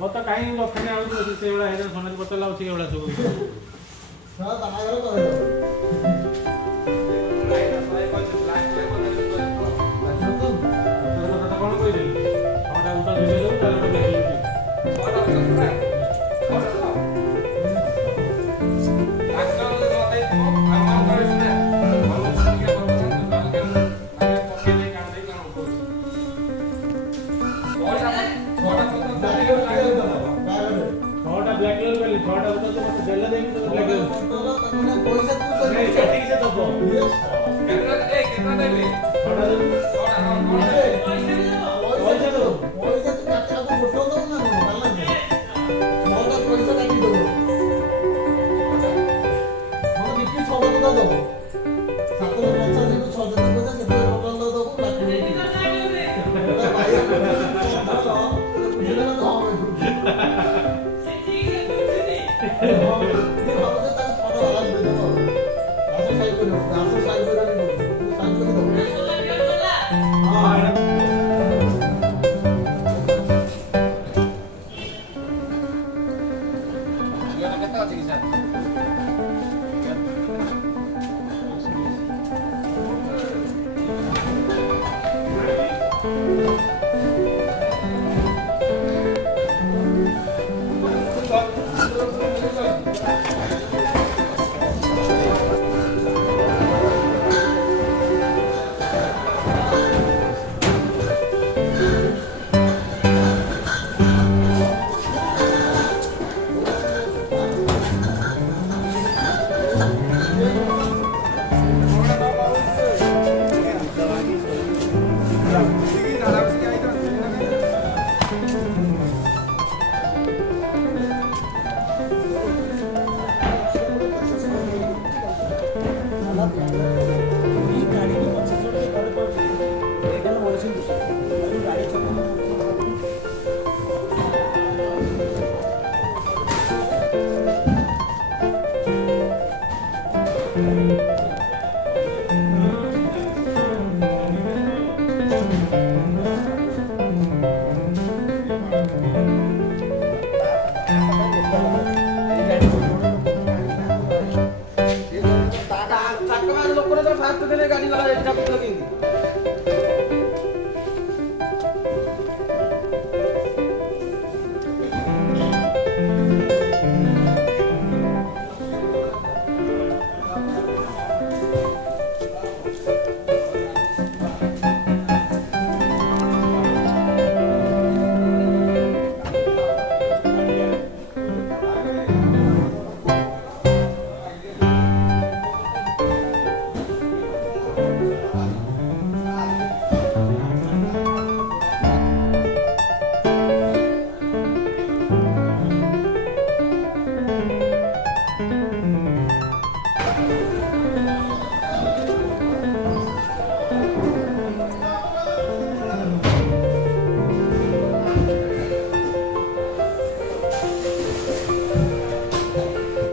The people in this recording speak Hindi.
बता कहीं रखने आउ से वाला है सोना पता लाउ से वाला सब हां बाहागर करे कौन कोई छटा उठा दे लो तार पर देखी ब्लैक कलर वाली थोड़ा होता तो मत जल्ला देंगे तो ब्लैक कलर मैंने पैसा तू नहीं कटिंग से दबो कितना देबे थोड़ा दे थोड़ा हां पैसा दो पैसा तो काटा को फोटो दो ना डालना मोटा पैसा काटी दो मोर कितनी छोड़ दो दो 750 से 6 दिन पैसा कितने रोल दो बाकी भाई मुझे ना तो गाड़ी वाला